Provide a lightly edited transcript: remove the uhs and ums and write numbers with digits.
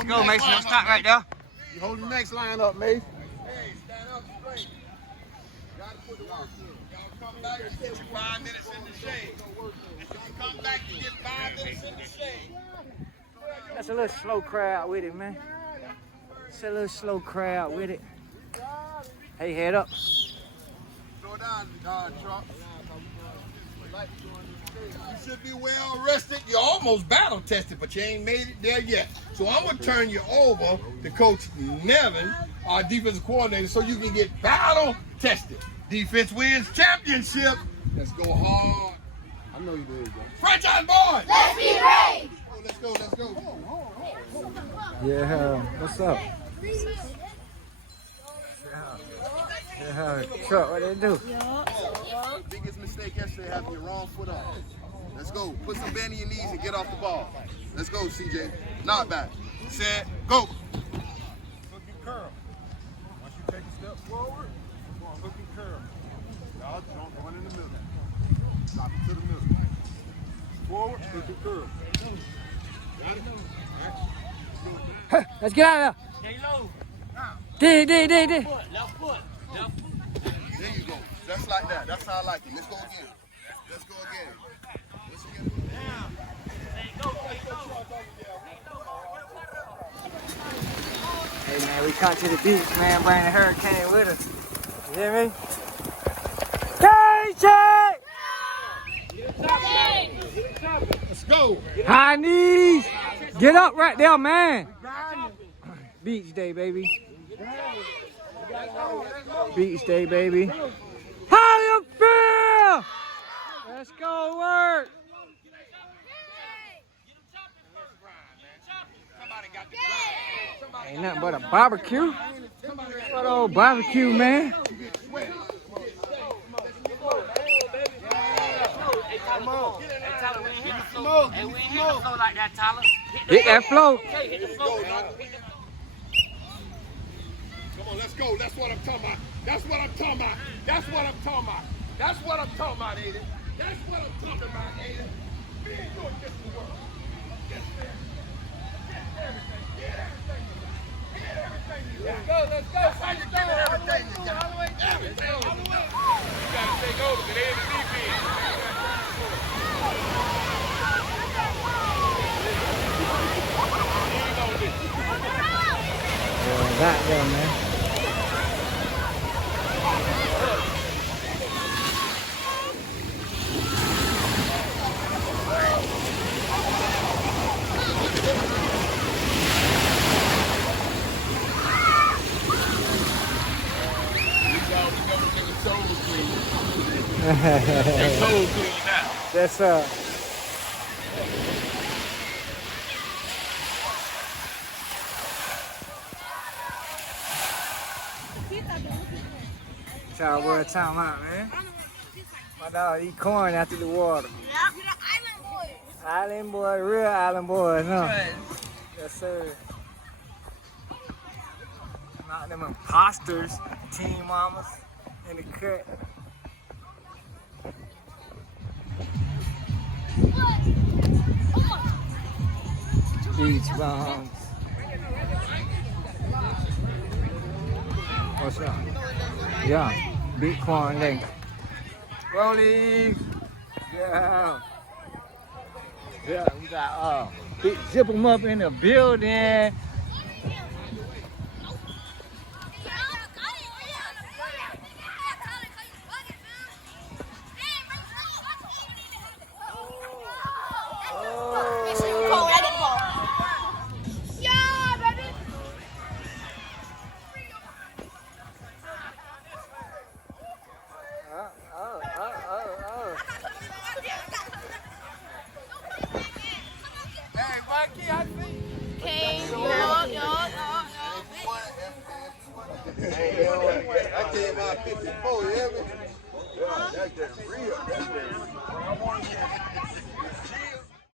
Let's go, Mason. Don't stop right there. You hold the next line up, Mason. Hey, stand up straight. Gotta put the work in. Y'all come back and get you 5 minutes in the shade. Come back and get 5 minutes in the shade. That's a little slow crowd with it, man. It's a little slow crowd with it. Hey, head up. Slow down, truck. You should be well rested. You're almost battle tested, but you ain't made it there yet. So I'm gonna turn you over to Coach Nevin, our defensive coordinator, so you can get battle tested. Defense wins championship. Let's go hard. I know you did, bro. Franchise boys. Let's be brave. Oh, let's go. Let's go. Yeah, what's up? Yeah, truck, what they do? Biggest mistake yesterday having your wrong foot off. Let's go. Put some bend in your knees and get off the ball. Let's go, CJ. Not back. Set. Go. Hook and curl. Once you take a step forward, hook and curl. Y'all don't run in the middle. Drop it to the middle. Forward, hook and curl. Got it? Hey, let's get out of there. Stay low. Dig. Left foot. There you go. Just like that. That's how I like it. Let's go again. Let's go again. Let's get Hey, man, we come to the beach, man. Bring the hurricane with us. You hear me? KJ! Let's go. High knees. Get up right there, man. Beach day, baby. Beach day, baby. How you feel? Let's go work. Ain't nothing but a barbecue. What old barbecue, man? Come on. Hey, we ain't hit the flow like that, Tyler. Hit that float. Hit the flow. Come on, let's go. That's what I'm talking about. That's what I'm talking about. That's what I'm talking about. That's what I'm talking about, Aiden. That's what I'm talking about, Aiden. Me and you are just the world. Get there. Get everything. Get everything. Get everything you got. Let's go. That's how you get everything you got. Everything. All the way. You got to take over because they in the defense. That there, man. That's y'all boy time out, man. My dog eat corn after the water. Island boy, real island boys, huh? Yes, sir. Not them imposters, teen mamas in the cut. Beach bombs. What's up? Yeah, big corn day. Rolling. Yeah. Yeah, we got big zip 'em up in the building. I came out 54, you hear me? Yeah, that's real. That's real.